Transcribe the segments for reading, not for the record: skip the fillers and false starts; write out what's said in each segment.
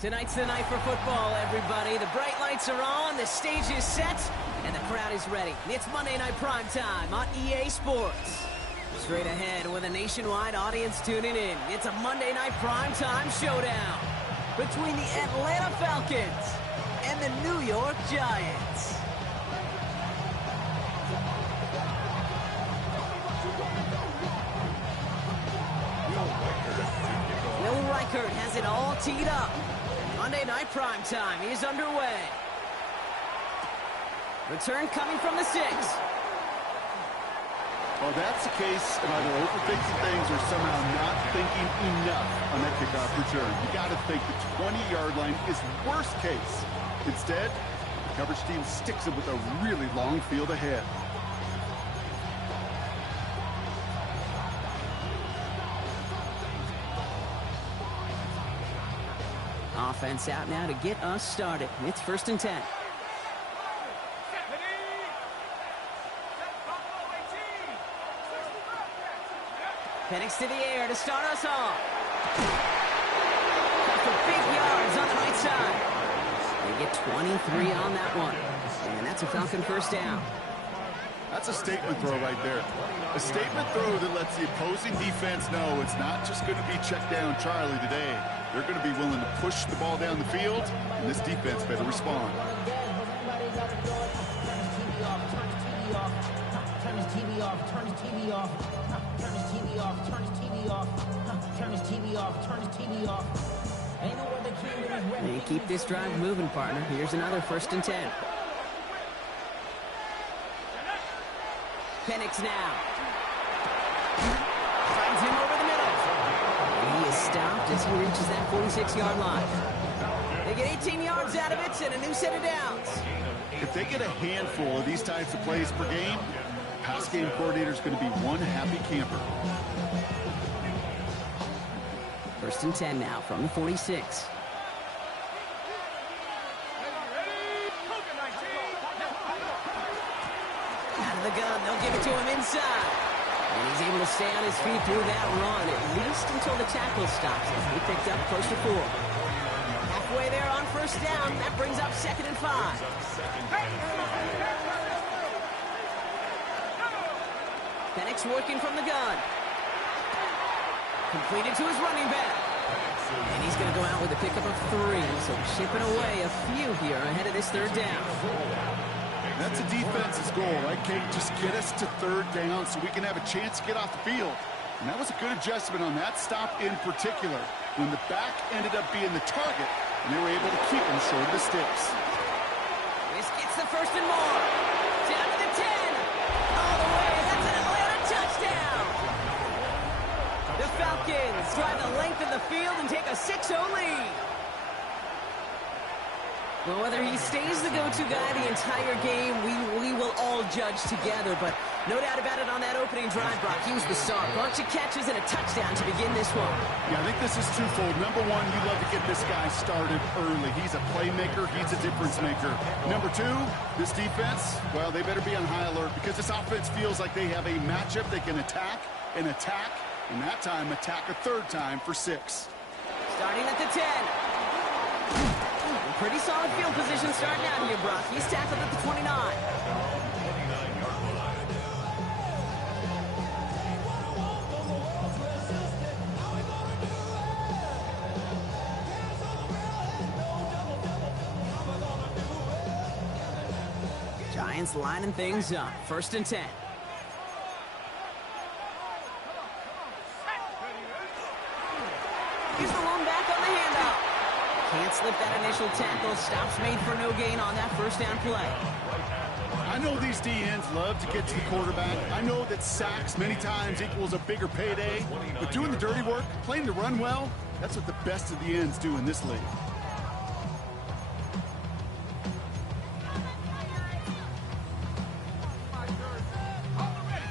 Tonight's the night for football, everybody. The bright lights are on, the stage is set, and the crowd is ready. It's Monday Night Primetime on EA Sports. Straight ahead with a nationwide audience tuning in. It's a Monday Night Primetime showdown between the Atlanta Falcons and the New York Giants. Will Reichert has it all teed up. Monday Night Primetime is underway. Return coming from the 6. Well, that's the case of either overthinking things or somehow not thinking enough on that kickoff return. You got to think the 20-yard line is worst case. Instead, the coverage team sticks it with a really long field ahead. Offense out now to get us started. It's 1st and 10. Penix to the air to start us off. Got for big yards on the right side. They get 23 on that one. And that's a Falcon first down. That's a statement throw right there. A statement throw that lets the opposing defense know it's not just going to be check down Charlie today. They're going to be willing to push the ball down the field, and this defense better respond. They keep this drive moving, partner. Here's another 1st and 10. Penix now. Finds him over the middle. And he is stopped as he reaches that 46-yard line. They get 18 yards out of it and a new set of downs. If they get a handful of these types of plays per game, pass game coordinator is going to be one happy camper. 1st and 10 now from the 46. Out of the gun, they'll give it to him inside. And he's able to stay on his feet through that run, at least until the tackle stops him. He picked up close to 4. Halfway there on 1st down, that brings up 2nd and 5. Penix working from the gun. Completed to his running back. And he's going to go out with a pickup of 3, so chipping away a few here ahead of this 3rd down. That's a defense's goal, right, Kate? Just get us to 3rd down so we can have a chance to get off the field. And that was a good adjustment on that stop in particular, when the back ended up being the target, and they were able to keep him short of the sticks. This gets the 1st and more. Down to the 10. All the way. That's an Atlanta touchdown. The Falcons drive the length of the field and take a 6-0 lead. Well, whether he stays the go-to guy the entire game, we will all judge together. But no doubt about it on that opening drive, Brock. He was the star. Bunch of catches and a touchdown to begin this one. Yeah, I think this is twofold. Number one, you love to get this guy started early. He's a playmaker. He's a difference maker. Number two, this defense, well, they better be on high alert because this offense feels like they have a matchup they can attack, and that time attack a 3rd time for 6. Starting at the 10. Pretty solid field position starting out here, Brock. He's tackled at the 29. Giants lining things up. 1st and 10. Here's the lone back on the handoff. Can't slip that initial tackle. Stops made for no gain on that 1st down play. I know these DNs love to get to the quarterback. I know that sacks many times equals a bigger payday. But doing the dirty work, playing to run well, that's what the best of the ends do in this league.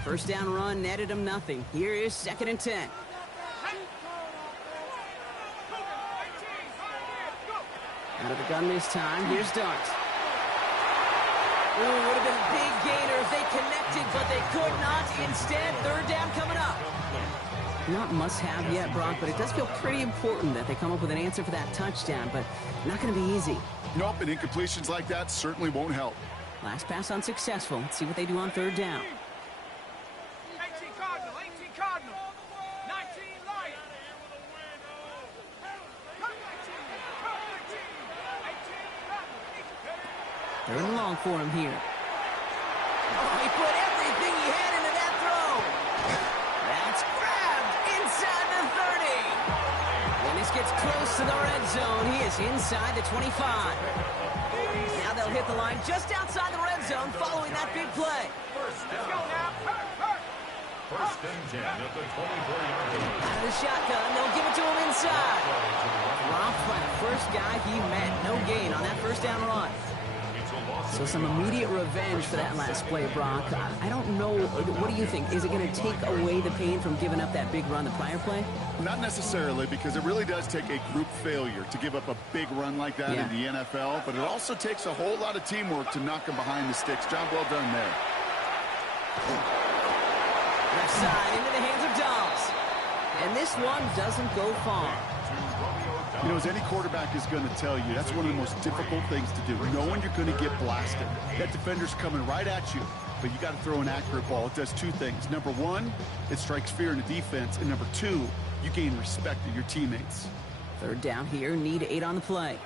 First down run netted him nothing. Here is 2nd and 10. Out of the gun this time. Here's Dart. Ooh, would have been a big gainer if they connected, but they could not. Instead, 3rd down coming up. Not must-have yet, Brock, but it does feel pretty important that they come up with an answer for that touchdown, but not going to be easy. Nope, and incompletions like that certainly won't help. Last pass unsuccessful. Let's see what they do on third down. 18 Cardinal, 18 Cardinal, 19 Lion. 18 Third and long for him here. Oh, he put everything he had into that throw. That's grabbed inside the 30. When this gets close to the red zone, he is inside the 25. Now they'll hit the line just outside the red zone following that big play. Let's go now. First and 10 at the 24-yard line. Out of the shotgun, they'll give it to him inside. Dropped by the first guy he met. No gain on that first down run. So some immediate revenge for that last play, Brock. I don't know. What do you think? Is it going to take away the pain from giving up that big run the prior play? Not necessarily, because it really does take a group failure to give up a big run like that in the NFL, but it also takes a whole lot of teamwork to knock them behind the sticks. Job well done there. Left side into the hands of Dobbs. And this one doesn't go far. You know, as any quarterback is going to tell you, that's one of the most difficult things to do, knowing you're going to get blasted. That defender's coming right at you, but you got to throw an accurate ball. It does two things. Number one, it strikes fear in the defense, and number two, you gain respect of your teammates. Third down here, need 8 on the play.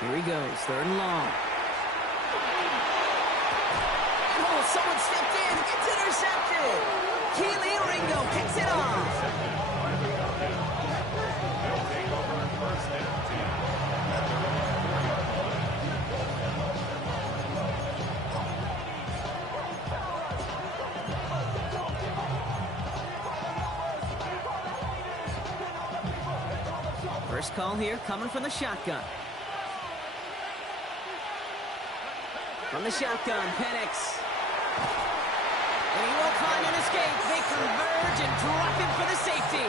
Here he goes, third and long. Oh, someone stepped in, it's intercepted. Keely Ringo kicks it off. First call here coming from the shotgun. From the shotgun, Penix. And he won't find an escape. They converge and drop him for the safety.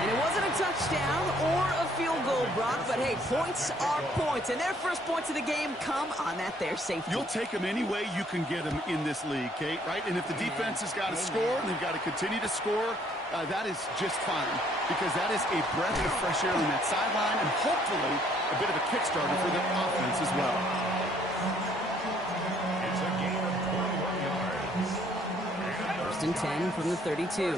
And it wasn't a touchdown or a field goal, Brock, but hey, points are points. And their first points of the game come on that there safety. You'll take them any way you can get them in this league, Kate, right? And if the defense has got to score and they've got to continue to score, that is just fine, because that is a breath of fresh air on that sideline and hopefully a bit of a kickstarter for the offense as well. It's a gain of 21 yards. First and 10 from the 32.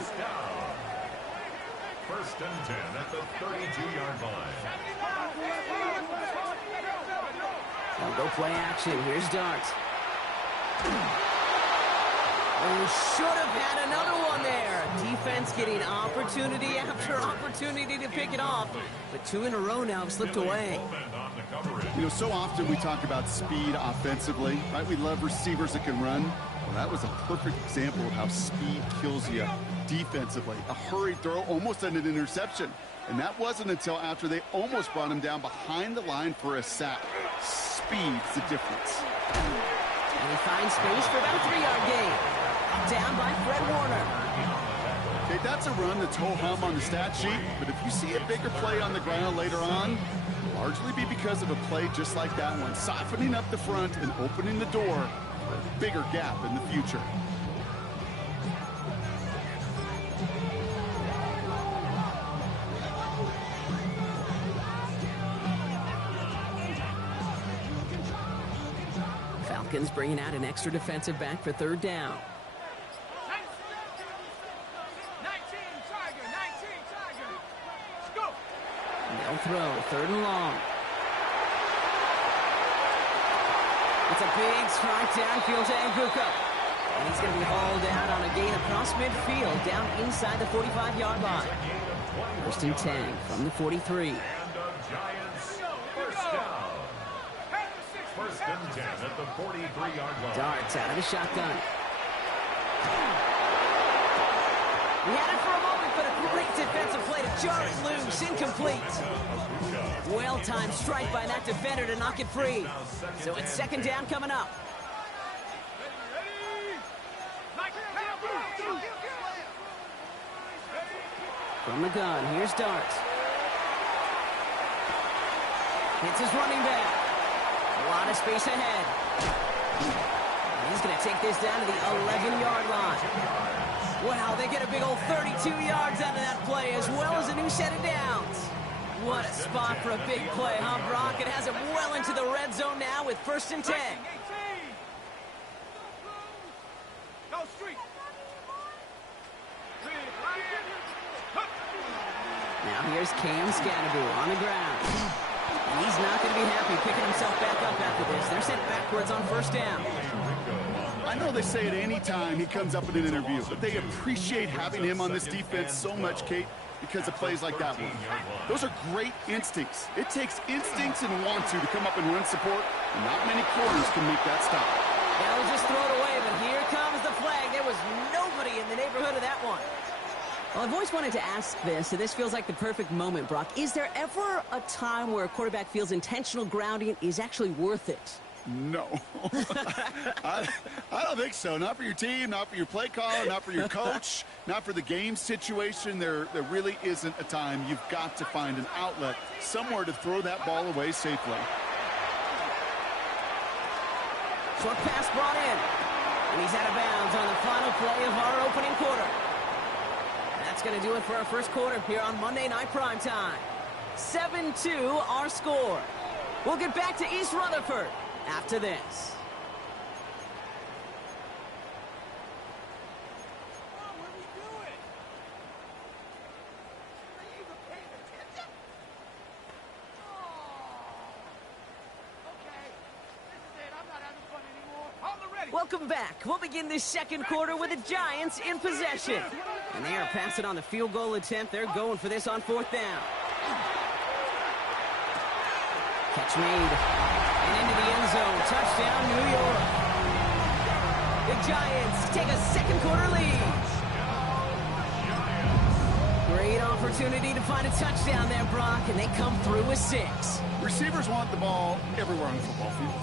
First and 10 at the 32-yard line. They'll go play action. Here's Dart. Oh, should have had another one there. Defense getting opportunity after opportunity to pick it off. But 2 in a row now have slipped away. You know, so often we talk about speed offensively, right? We love receivers that can run. Well, that was a perfect example of how speed kills you defensively. A hurried throw, almost an interception. And that wasn't until after they almost brought him down behind the line for a sack. Speed's the difference. And he finds space for about a 3-yard gain. Down by Fred Warner. Okay, that's a run that's ho-hum on the stat sheet, but if you see a bigger play on the ground later on, largely be because of a play just like that one, softening up the front and opening the door for a bigger gap in the future. Falcons bringing out an extra defensive back for third down. 19 Tiger, 19 Tiger. Let's go. And they'll throw, third and long. It's a big strike downfield to Nguka. And he's going to be hauled out on a gain across midfield, down inside the 45-yard line. First and 10 from the 43. And the Giants first down. First and 10 at the 43-yard line. Darts out of the shotgun. We had it for a moment, but a great defensive play to jar it loose. Incomplete. Well-timed strike by that defender to knock it free. So it's second down coming up. From the gun, here's Darts. Hits his running back. A lot of space ahead. He's going to take this down to the 11-yard line. Wow, they get a big old 32 yards out of that play, as well as a new set of downs. What a spot for a big play, huh, Brock? It has him well into the red zone now with 1st and 10. Go street. Now here's Cam Scannaboo on the ground. He's not going to be happy picking himself back up after this. They're sent backwards on 1st down. I know they say it any time he comes up in an interview, but they appreciate having him on this defense so much, Kate, because of plays like that one. Those are great instincts. It takes instincts and want to come up and run support, and not many corners can make that stop. They'll just throw it away, but here comes the flag. There was nobody in the neighborhood of that one. Well, I've always wanted to ask this, and this feels like the perfect moment, Brock. Is there ever a time where a quarterback feels intentional grounding is actually worth it? No. I don't think so. Not for your team, not for your play caller, not for your coach, not for the game situation. There really isn't a time. You've got to find an outlet, somewhere to throw that ball away safely. Short pass brought in. And he's out of bounds on the final play of our opening quarter. That's going to do it for our first quarter here on Monday Night Primetime. 7-2 our score. We'll get back to East Rutherford after this. Welcome back. We'll begin this second quarter with the Giants in possession. And they are passing on the field goal attempt. They're going for this on 4th down. Catch made. And into the end zone. Touchdown, New York. The Giants take a second quarter lead. Great opportunity to find a touchdown there, Brock, and they come through with 6. Receivers want the ball everywhere on the football field.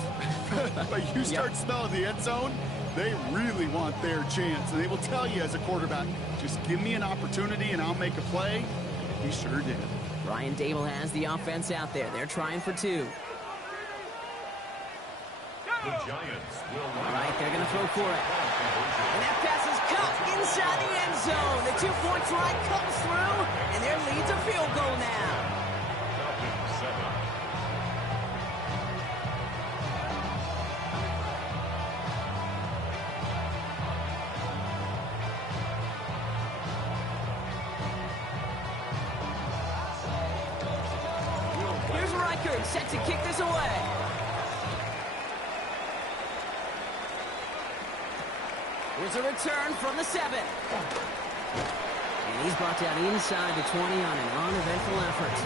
But you start smelling the end zone, they really want their chance. And they will tell you as a quarterback, just give me an opportunity and I'll make a play. He sure did. Ryan Dable has the offense out there. They're trying for 2. The Giants will All right, they're going to throw for it. And that pass is caught inside the end zone. The 2-point try comes through, and their lead's a field goal now. Here's Reichert set to kick this away. Here's a return from the 7. And he's brought down inside the 20 on an uneventful effort.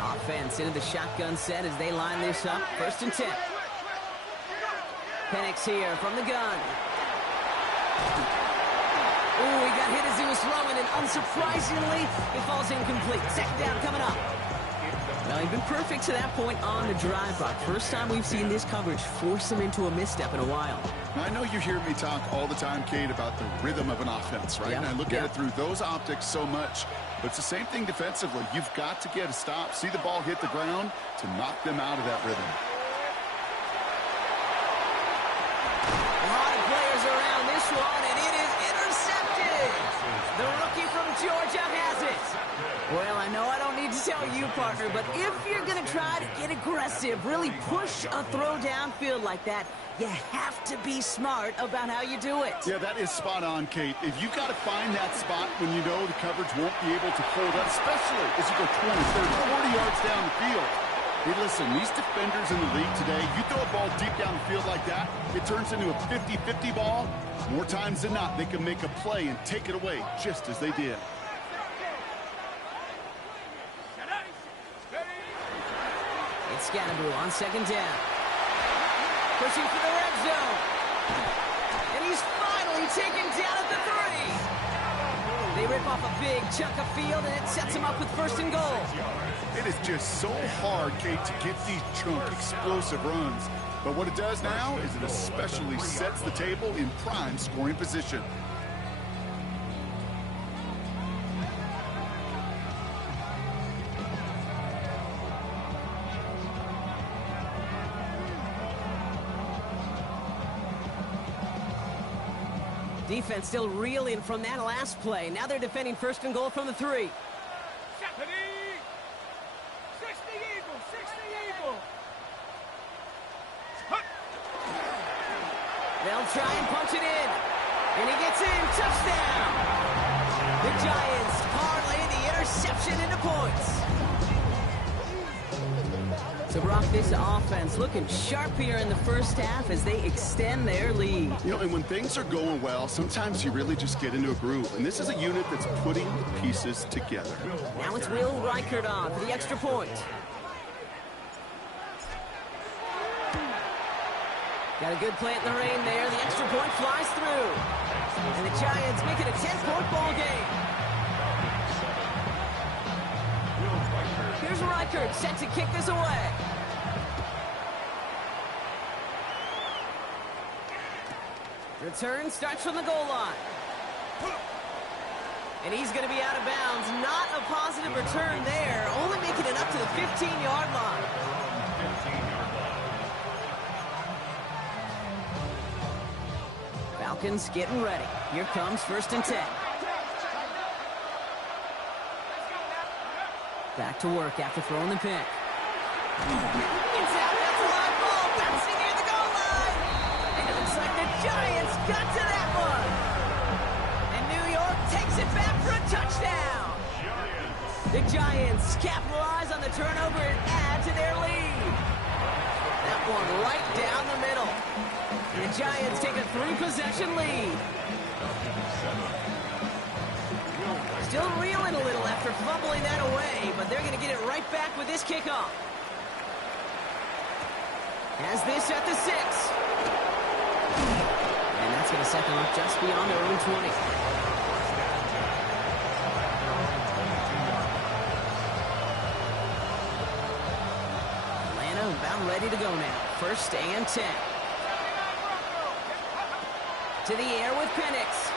Offense into the shotgun set as they line this up. 1st and 10. Penix here from the gun. Ooh, he got hit as he was throwing, and unsurprisingly, it falls incomplete. 2nd down coming up. Well, he's been perfect to that point on the drive, Brock. First time we've seen this coverage force him into a misstep in a while. Now, I know you hear me talk all the time, Kate, about the rhythm of an offense, right? Yeah. And I look at it through those optics so much. But it's the same thing defensively. You've got to get a stop, see the ball hit the ground to knock them out of that rhythm. A lot of players around this one, and it is intercepted. The rookie from Georgia has it. Well, I know I don't need to tell you, partner, but if you're going to try to get aggressive, really push a throw downfield like that, you have to be smart about how you do it. Yeah, that is spot on, Kate. If you've got to find that spot when you know the coverage won't be able to hold up, especially as you go 20, 30, 40 yards down the field. Hey, listen, these defenders in the league today, you throw a ball deep down the field like that, it turns into a 50-50 ball. More times than not, they can make a play and take it away just as they did. It's Scannaboo on 2nd down. Pushing for the red zone. And he's finally taken down at the 3. They rip off a big chunk of field, and it sets him up with 1st and goal. It is just so hard, Kate, to get these chunk, explosive runs. But what it does now is it especially sets the table in prime scoring position. Defense still reeling from that last play. Now they're defending first and goal from the 3. 60 Eagle, 60 Eagle. They'll try and punch it in. And he gets in. Touchdown. The Giants parlay the interception into points. So, Brock, this offense looking sharp here in the first half as they extend their lead. You know, and when things are going well, sometimes you really just get into a groove. And this is a unit that's putting the pieces together. Now it's Will Reichert on for the extra point. Got a good play in the rain there. The extra point flies through. And the Giants make it a 10-point ball game. Here's Reichert set to kick this away. Return starts from the goal line. And he's going to be out of bounds. Not a positive return there. Only making it up to the 15-yard line. Falcons getting ready. Here comes 1st and 10. Back to work after throwing the pick. It's out. That's a live ball. Bouncing near the goal line. And it looks like the Giants got to that one. And New York takes it back for a touchdown. The Giants capitalize on the turnover and add to their lead. That one right down the middle. And the Giants take a 3-possession lead. Still reeling a little after fumbling that away, but they're going to get it right back with this kickoff. Has this at the 6. And that's going to set them up just beyond their own 20. Atlanta about ready to go now. 1st and 10. To the air with Penix.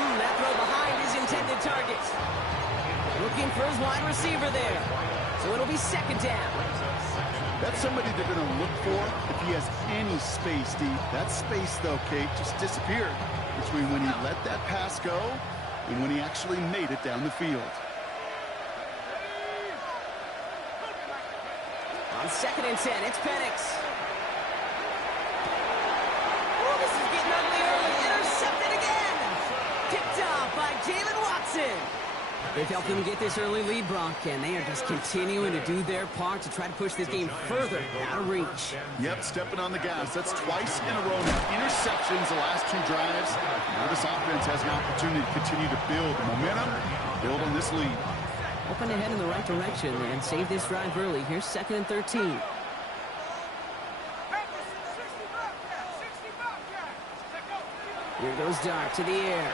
That throw behind his intended target. Looking for his wide receiver there. So it'll be 2nd down. That's somebody they're going to look for if he has any space, Steve. That space, though, Kate, just disappeared between when he let that pass go and when he actually made it down the field. On 2nd and 10, it's Penix. Oh, this is getting ugly early. Intercepted again. Picked off by Jalen Watson. They've helped them get this early lead, Brock, and they are just continuing to do their part to try to push this game further out of reach. Yep, stepping on the gas. That's twice in a row now. Interceptions the last 2 drives. Now this offense has an opportunity to continue to build momentum, build on this lead. Hoping to head in the right direction and save this drive early. Here's 2nd and 13. Here goes Dart to the air.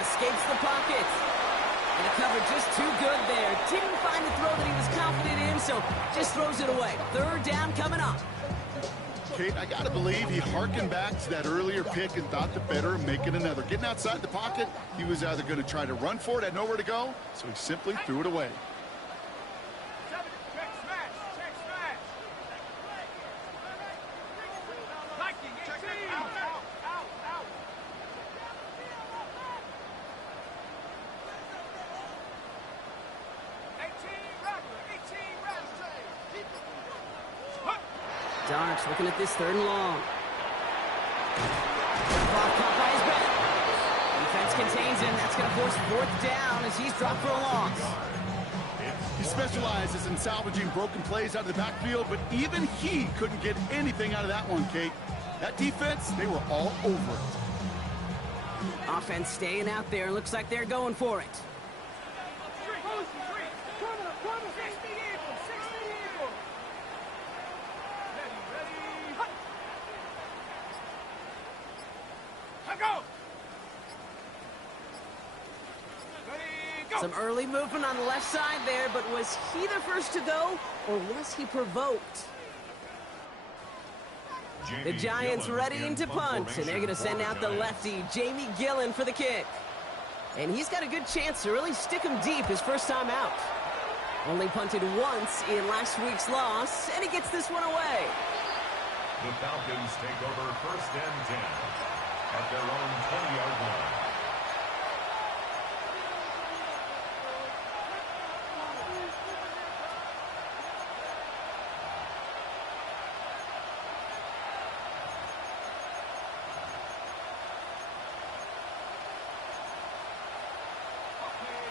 Escapes the pocket. And the cover just too good there. Didn't find the throw that he was confident in, so just throws it away. 3rd down coming up. Kate, I got to believe he harkened back to that earlier pick and thought the better of making another. Getting outside the pocket, he was either going to try to run for it, had nowhere to go, so he simply threw it away. Darks looking at this 3rd and long. Caught by his back. Defense contains him. That's going to force 4th down as he's dropped for a loss. He specializes in salvaging broken plays out of the backfield, but even he couldn't get anything out of that one, Kate. That defense, they were all over it. Offense staying out there. Looks like they're going for it. Some early movement on the left side there, but was he the first to go, or was he provoked? The Giants readying to punt, and they're going to send out the lefty, Jamie Gillen, for the kick. And he's got a good chance to really stick him deep his first time out. Only punted once in last week's loss, and he gets this one away. The Falcons take over 1st and 10 at their own 20-yard line.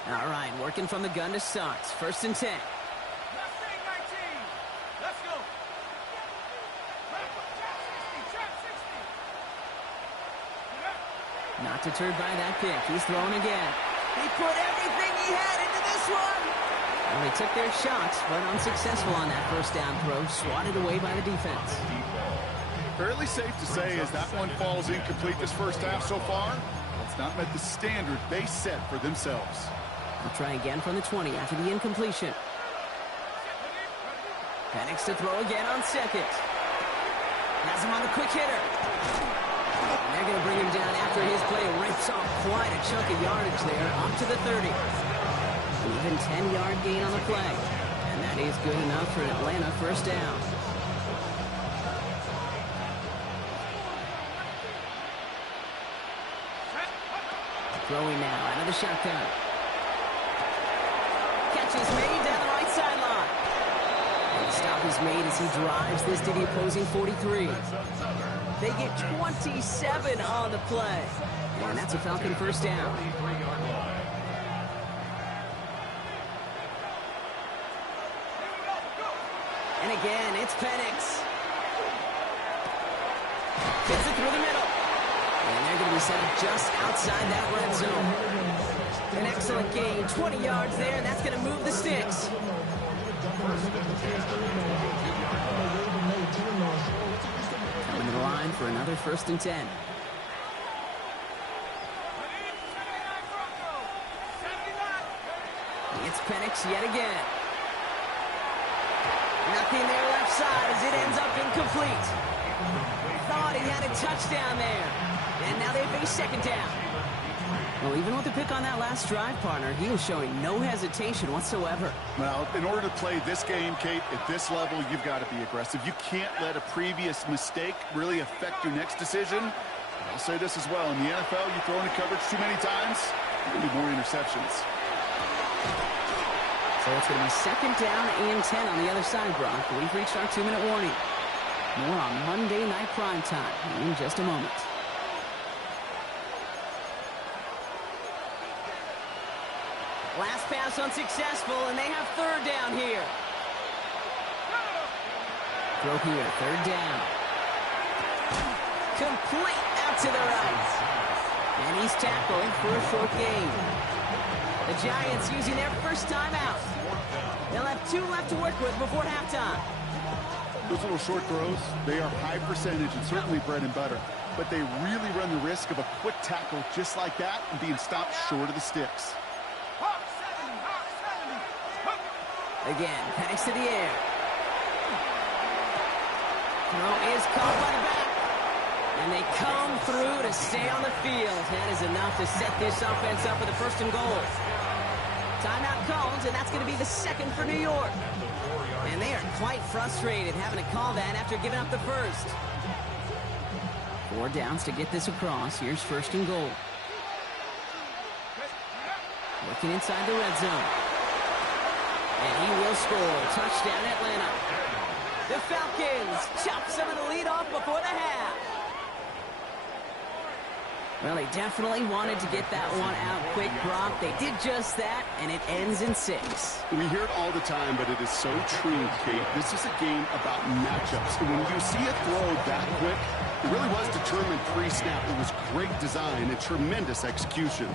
All right, working from the gun to start. 1st and 10. Left 19. Let's go. Trap 60. Not deterred by that pick. He's throwing again. He put everything he had into this one. Well, they took their shots, but unsuccessful on that 1st down throw. Swatted away by the defense. Fairly safe to say as that one falls incomplete this 1st half so far, it's not met the standard they set for themselves. They'll try again from the 20 after the incompletion. Penix to throw again on 2nd. Has him on the quick hitter. And they're going to bring him down after his play rips off quite a chunk of yardage there, up to the 30. Even 10-yard gain on the play. And that is good enough for an Atlanta 1st down. Throwing now out of the shotgun. Catch is made down the right sideline. And the stop is made as he drives this to the opposing 43. They get 27 on the play. And that's a Falcon 1st down. And again, it's Penix. Gets it through the middle. And they're going to be set up just outside that red zone. An excellent gain, 20 yards there, and that's going to move the sticks. Coming to the line for another 1st and 10. It's Penix yet again. Nothing there left side as it ends up incomplete. Thought he had a touchdown there. And now they face 2nd down. Well, even with the pick on that last drive, partner, he was showing no hesitation whatsoever. Well, in order to play this game, Kate, at this level, you've got to be aggressive. You can't let a previous mistake really affect your next decision. I'll say this as well. In the NFL, you throw into coverage too many times, you're going to be more interceptions. So it's going to be 2nd down and 10 on the other side, Brock. We've reached our 2-minute warning. More on Monday Night Primetime in just a moment. Last pass unsuccessful, and they have 3rd down here. Throw here, 3rd down. Complete out to the right. And he's tackled for a short gain. The Giants using their 1st timeout. They'll have 2 left to work with before halftime. Those little short throws, they are high percentage and certainly bread and butter. But they really run the risk of a quick tackle just like that and being stopped short of the sticks. Again, Penix to the air. Throw is caught by the back. And they come through to stay on the field. That is enough to set this offense up for the 1st and goal. Timeout called, and that's going to be the 2nd for New York. And they are quite frustrated having to call that after giving up the 1st. 4 downs to get this across. Here's 1st and goal. Working inside the red zone. And he will score. Touchdown, Atlanta. The Falcons chop some of the lead off before the half. Well, they definitely wanted to get that one out quick, Brock. They did just that, and it ends in 6. We hear it all the time, but it is so true, Kate. This is a game about matchups. And when you see a throw that quick, it really was determined pre-snap. It was great design and tremendous execution.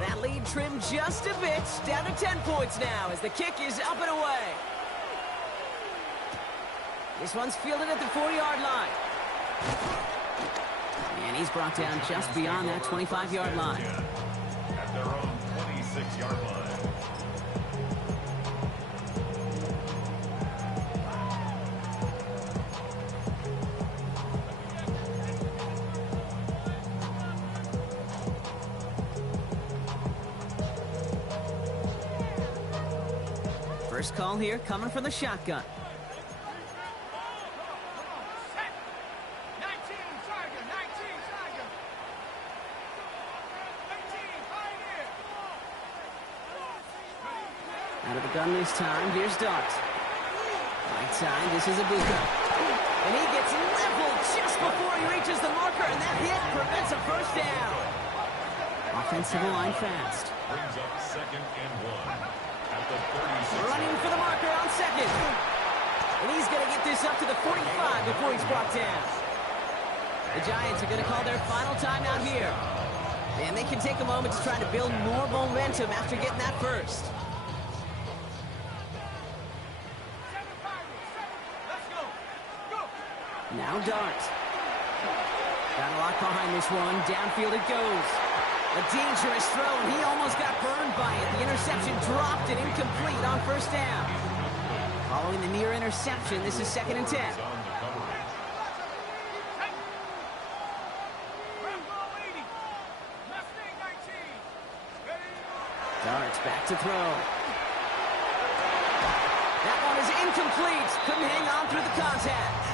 That lead trimmed just a bit, down to 10 points now as the kick is up and away. This one's fielded at the 4-yard line. And he's brought down just beyond that 25-yard line. At their own 26-yard line. First call here coming from the shotgun. Set. 19, Tiger. 19, Tiger. 18, Pioneer. Out of the gun this time. Here's Dart. Right side. This is Ibuka. And he gets leveled just before he reaches the marker, and that hit prevents a first down. Offensive line fast. Brings up 2nd and 1 at the 36. Running for the marker on second. And he's going to get this up to the 45 before he's brought down. The Giants are going to call their final timeout here. And they can take a moment to try to build more momentum after getting that first. 7, Pioneer. 7. Let's go. Go. Now Dart. Got a lot behind this one. Downfield it goes. A dangerous throw, and he almost got burned by it. The interception dropped it incomplete on first down. Following the near interception, this is 2nd and 10. On the coverage. Red ball 80. Mustang 19. Ready? Dart's back to throw. That one is incomplete. Couldn't hang on through the contact.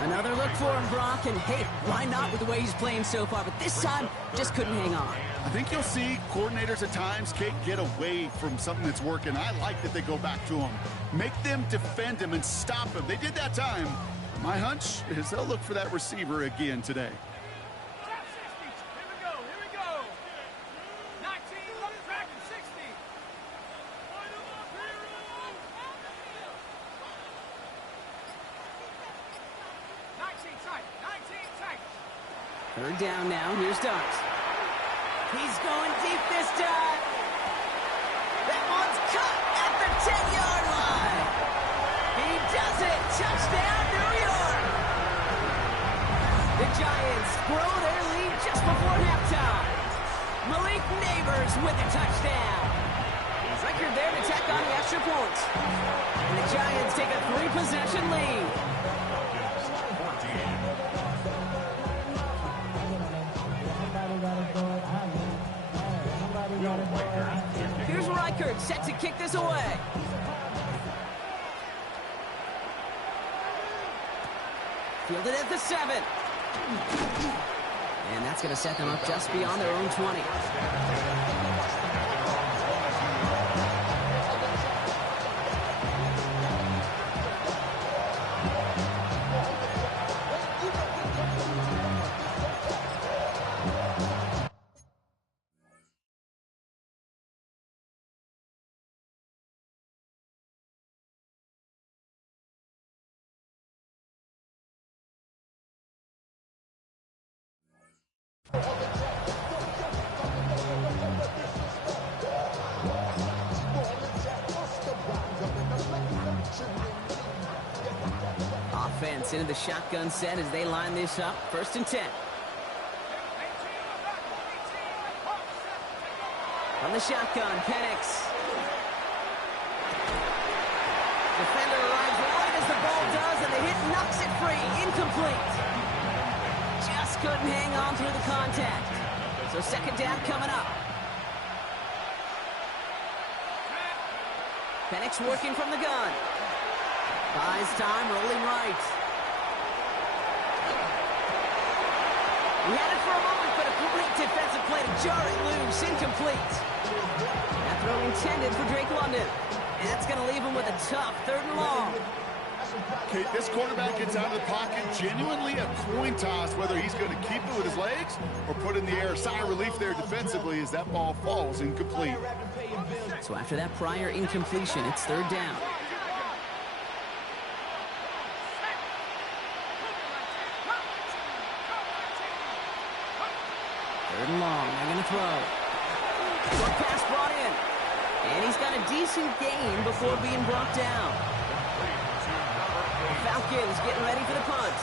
Another look for him, Brock, and hey, why not with the way he's playing so far? But this time, just couldn't hang on. I think you'll see coordinators at times can't get away from something that's working. I like that they go back to him. Make them defend him and stop him. They did that time. My hunch is they'll look for that receiver again today. Trap 60. Here we go. Here we go. 19. Look, Dragon 60. 19 tight. 19 tight. Third down now. Here's Dart. He's going deep this time. That one's cut at the 10-yard line. He does it. Touchdown, New York. The Giants grow their lead just before halftime. Malik Neighbors with a touchdown. Record there to tack on the extra points. And the Giants take a 3-possession lead. Here's Reichert set to kick this away. Fielded at the 7. And that's going to set them up just beyond their own 20. Offense into the shotgun set as they line this up. 1st and 10. From the shotgun, Penix. Defender arrives right as the ball does, and the hit knocks it free. Incomplete. Just couldn't hang on through the contact. So 2nd down coming up. Penix working from the gun. Buys time, rolling right. He had it for a moment, but a great defensive play to jar it loose. Incomplete. That throw intended for Drake London. And that's going to leave him with a tough 3rd and long. Okay, this quarterback gets out of the pocket, genuinely a coin toss, whether he's going to keep it with his legs or put it in the air. Sigh of relief there defensively as that ball falls incomplete. So after that prior incompletion, it's 3rd down. 3rd and long, they're going to throw. Short pass brought in. And he's got a decent gain before being brought down. Falcons getting ready for the punt.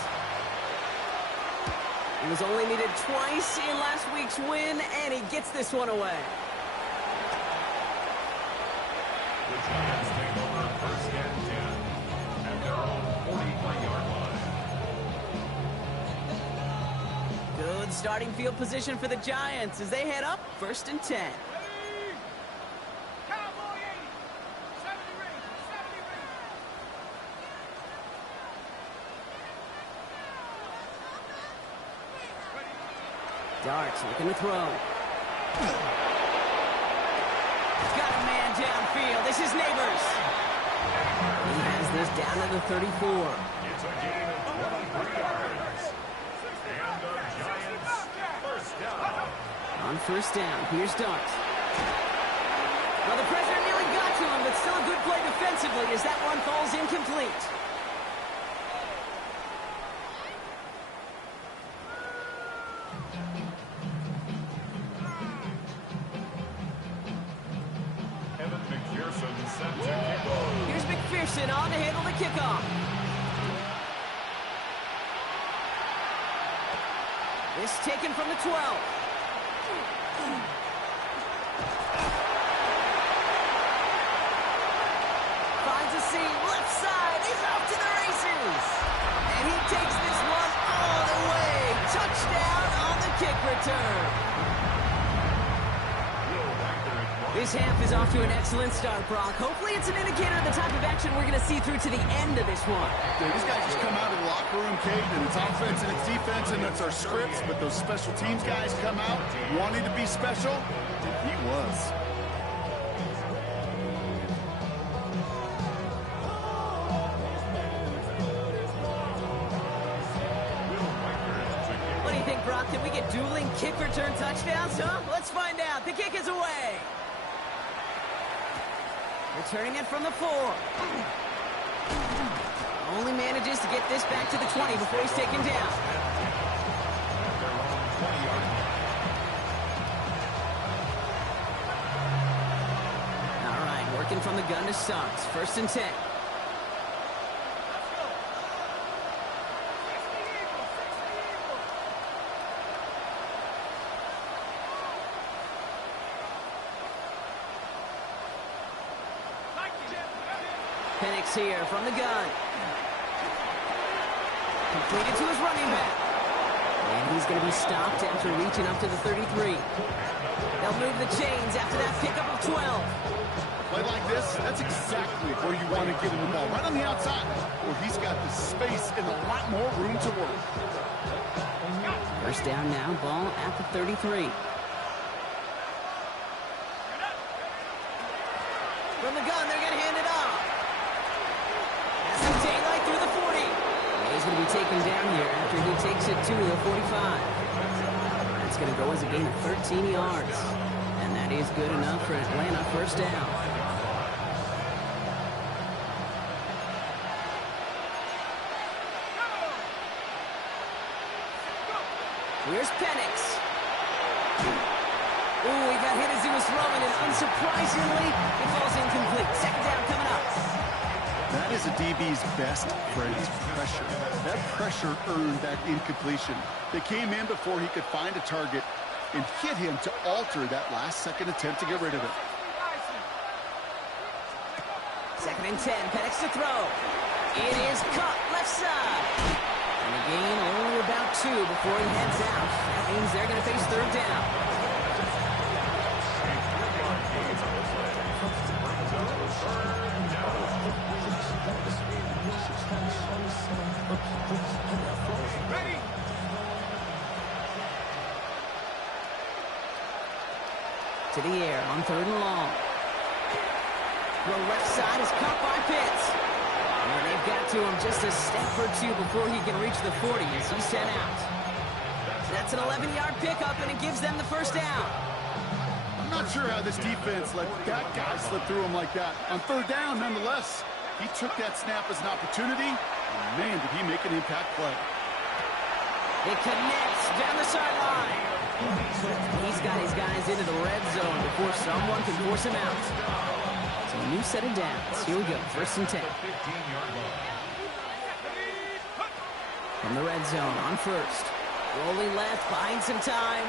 He was only needed twice in last week's win, and he gets this one away. The Giants take over 1st and 10 at their own 45-yard line. Good starting field position for the Giants as they head up 1st and 10. Cowboy 80. 70 Starts looking to throw. Got a man downfield. This is Neighbors. He has this down to the 34. It's a gain of 23 yards. And the Giants first down. On first down, here's Dart. Well, the pressure nearly got to him, but still a good play defensively as that one falls incomplete. Here's McPherson on to handle the kickoff. This taken from the 12. Finds a seam, left side, he's off to the races. And he takes this one all the way. Touchdown on the kick return. This half is off to an excellent start, Brock. Hopefully it's an indicator of the type of action we're going to see through to the end of this one. Yeah, these guys just come out of the locker room, Kate, and it's offense and it's defense, and that's our scripts. But those special teams guys come out wanting to be special, and he was. What do you think, Brock? Can we get dueling kick return touchdowns, huh? Let's find out. The kick is away. Returning it from the 4. Only manages to get this back to the 20 before he's taken down. All right, working from the gun to start. First and 10. Penix here from the gun. Completed to his running back. And he's going to be stopped after reaching up to the 33. They'll move the chains after that pickup of 12. A play like this, that's exactly where you want to give him the ball. Right on the outside, where he's got the space and a lot more room to work. First down now, ball at the 33. From the gun, they're going to hand it off. Some daylight through the 40. He's going to be taken down here after he takes it to the 45. That's going to go as a gain of 13 yards. And that is good enough for Atlanta first down. Here's Penix. Ooh, he got hit as he was throwing, and unsurprisingly, it falls incomplete. Second down coming up. That is a DB's best phrase, pressure. That pressure earned that incompletion. They came in before he could find a target and hit him to alter that last-second attempt to get rid of it. Second and 10, Penix to throw. It is caught left side. And the gain only about 2 before he heads out. That means they're going to face third down. Ready? To the air on third and long. The left side is caught by Pitts. And they've got to him just a step or 2 before he can reach the 40 as he's sent out. That's an 11-yard pickup, and it gives them the first down. I'm not sure how this defense let that guy slip through him like that. On third down, nonetheless, he took that snap as an opportunity, and man, did he make an impact play. It connects down the sideline. He's got his guys into the red zone before someone can force him out. So a new set of downs. Here we go, first and 10. From the red zone on first. Rolling left, buying some time.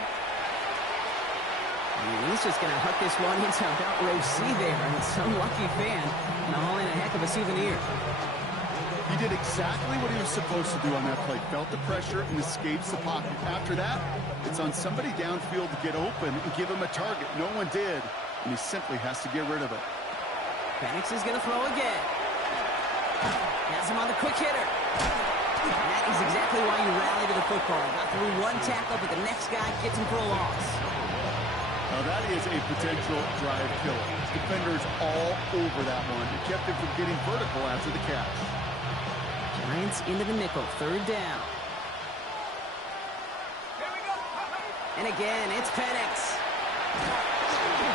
And he's just going to hook this one into about row C there. And some lucky fan hauling a heck of a souvenir. He did exactly what he was supposed to do on that play. Felt the pressure and escapes the pocket. After that, it's on somebody downfield to get open and give him a target. No one did, and he simply has to get rid of it. Penix is going to throw again. Has him on the quick hitter. That is exactly why you rally to the football. Got through one tackle, but the next guy gets him for a loss. Now that is a potential drive killer. Defenders all over that one. It kept him from getting vertical after the catch. Giants into the nickel, third down. And again, it's Penix.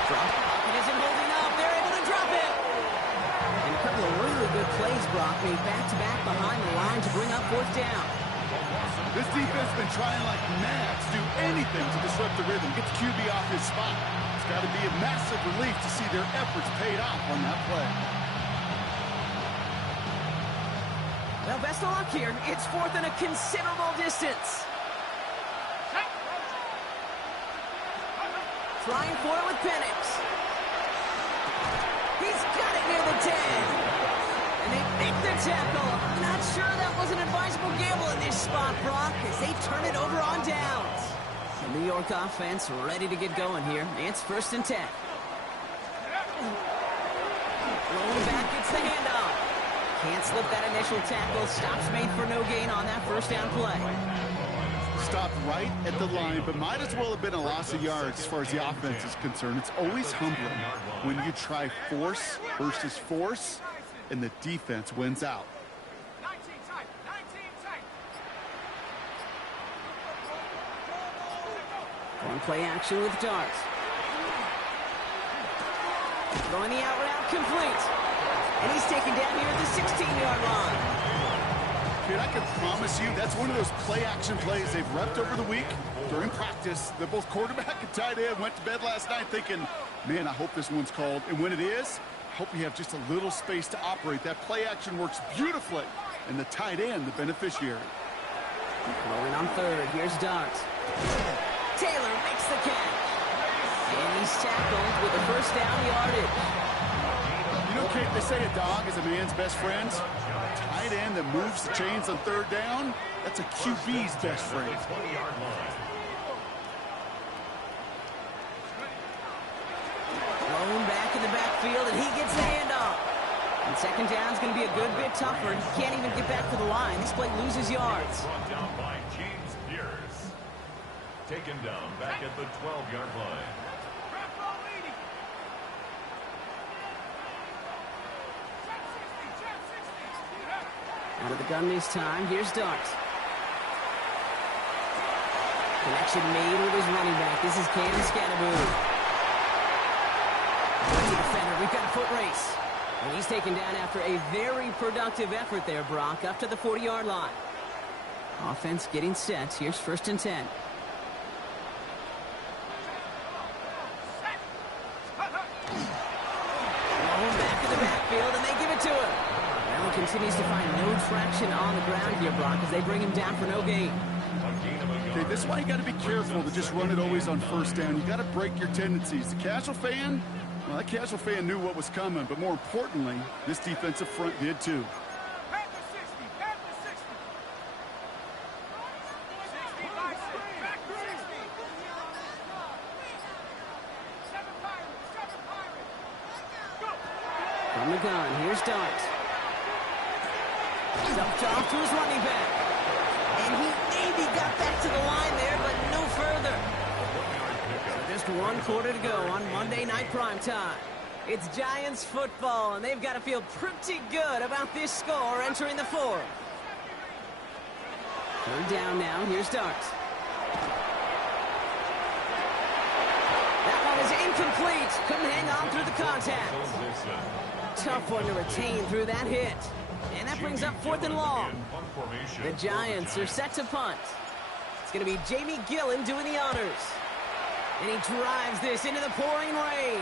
Drop pocket isn't holding up. They're able to drop it. And a couple of really good plays, Brock, made back-to-back behind the line to bring up fourth down. This defense has been trying like mad to do anything to disrupt the rhythm, get the QB off his spot. It's got to be a massive relief to see their efforts paid off on that play. Well, best of luck here. It's fourth and a considerable distance. Trying for it with Penix. He's got it near the 10. And they make the tackle. I'm not sure that was an advisable gamble in this spot, Brock, as they turn it over on downs. The New York offense ready to get going here. It's first and 10. Rolling back, it's the handoff. Can't slip that initial tackle. Stops made for no gain on that first down play. Stopped right at the line, but might as well have been a loss of yards as far as the offense is concerned. It's always humbling when you try force versus force, and the defense wins out. 19 tight, 19 tight. One play action with Dart. Throwing the out route complete. And he's taken down here at the 16-yard line. Kid, I can promise you that's one of those play-action plays they've repped over the week during practice. They're both quarterback and tight end. Went to bed last night thinking, man, I hope this one's called. And when it is, I hope we have just a little space to operate. That play-action works beautifully, and the tight end, the beneficiary. Rolling on third. Here's Dart. Taylor makes the catch. And he's tackled with the first down yardage. You know, Kate, they say a dog is a man's best friend. Tight end that moves the chains on third down, that's a QB's best friend. Thrown back in the backfield, and he gets the handoff. And second down's going to be a good bit tougher. He can't even get back to the line. This play loses yards. Brought down by James Pierce. Taken down back at the 12-yard line. Out of the gun this time. Here's Dart. Connection made with his running back. This is Cam Scatterboom. Defender, we've got a foot race. And he's taken down after a very productive effort there, Brock, up to the 40-yard line. Offense getting set. Here's first and 10. Rolling back in the backfield, and they give it to him. Allen continues to find no traction on the ground here, Brock, as they bring him down for no gain. Okay, this is why you got to be careful to just run it always on first down. You got to break your tendencies. The casual fan, well, that casual fan knew what was coming, but more importantly, this defensive front did too. Back to 60, back to 60. 60 by 6, back to 60. 7 Pirates, 7 Pirates. Go. From the gun, here's Dart. Dumped off to his running back. And he maybe got back to the line there, but no further. So just one quarter to go on Monday Night Primetime. It's Giants football, and they've got to feel pretty good about this score entering the fourth. Third down now. Here's Dart. That one is incomplete. Couldn't hang on through the contact. Tough one to retain through that hit. And that brings up fourth and long. The Giants are set to punt. It's going to be Jamie Gillen doing the honors. And he drives this into the pouring rain.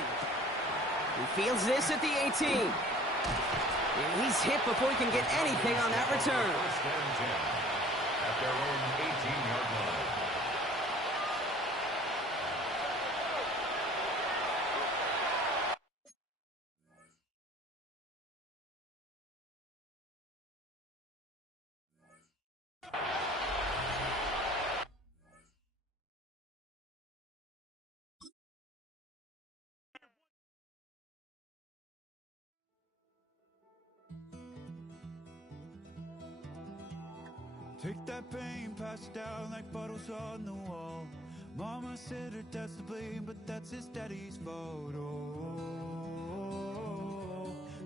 He fields this at the 18. And he's hit before he can get anything on that return. At their own 18-yard line. Take that pain, pass it down like bottles on the wall. Mama said her dad's to blame, but that's his daddy's fault. Oh,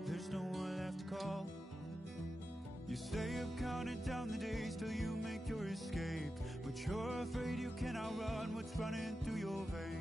there's no one left to call. You stay up counting down the days till you make your escape, but you're afraid you cannot run what's running through your veins.